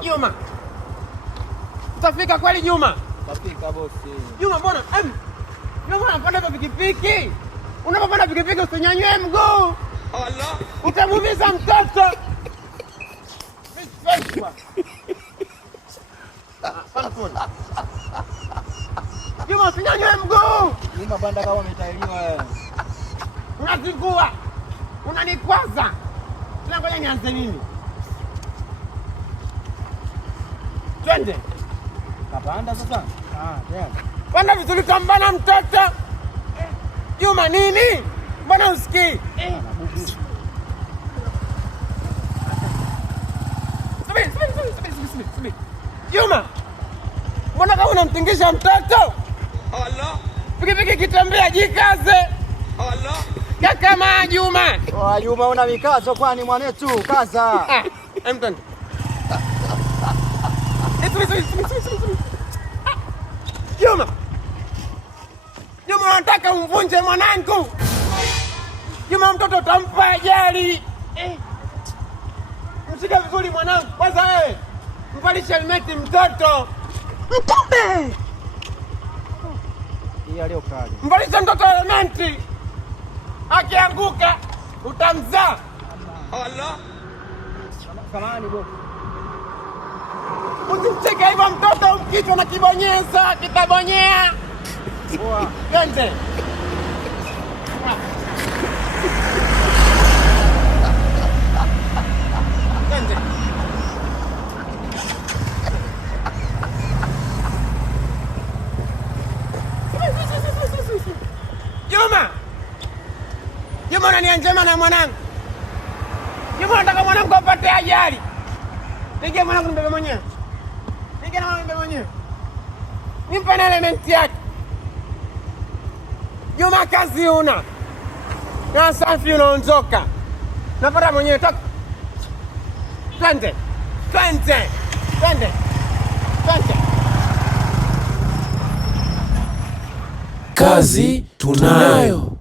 Juma. Utafika kweli Juma? Utafika bosi. Juma mbona? Juma unapanda pikipiki. Unapopanda pikipiki usinyanyue mguu. Allah. Utamuumiza mtoto. Juma usinyanyue mguu. Juma banda kama umetailiwa wewe. Unazingua. Unanikwaza. Sina ngoja nianze nini? Twende. Kapanda sasa? Tena. Panda vizuri tambana mtoto. Juma nini? Mbona usikii? Subiri. Juma. Mbona kama unamtingisha mtoto? Allah. Pikipiki kitembea jikaze. Allah. Kaka Juma. Juma una mikazo kwani mwanetu kaza. Mtoto. Juma unataka umvunje mwanangu. Juma mtoto utampa ajali. Mshike vizuri mwanangu. Kwanza wewe mvalishe helmeti mtoto. Mkumbe. Hii leo kali. Mvalishe mtoto helmeti. Akianguka utamzaa. Allah. Samahani bosi. Usimcheke hivyo mtoto, kichwa na kibonyeza, kitabonyea. Poa. Twende. Twende. Juma unania njema na mwanangu. Juma nataka mwanangu apate ajali. Nige mwanangu nibebe mwenyewe. Nige na mwanangu nibebe mwenyewe. Nimpe na elementi yake. Juma kazi una. Na safi unaondoka. Napata mwenyewe toka. Twende. Kazi tunayo.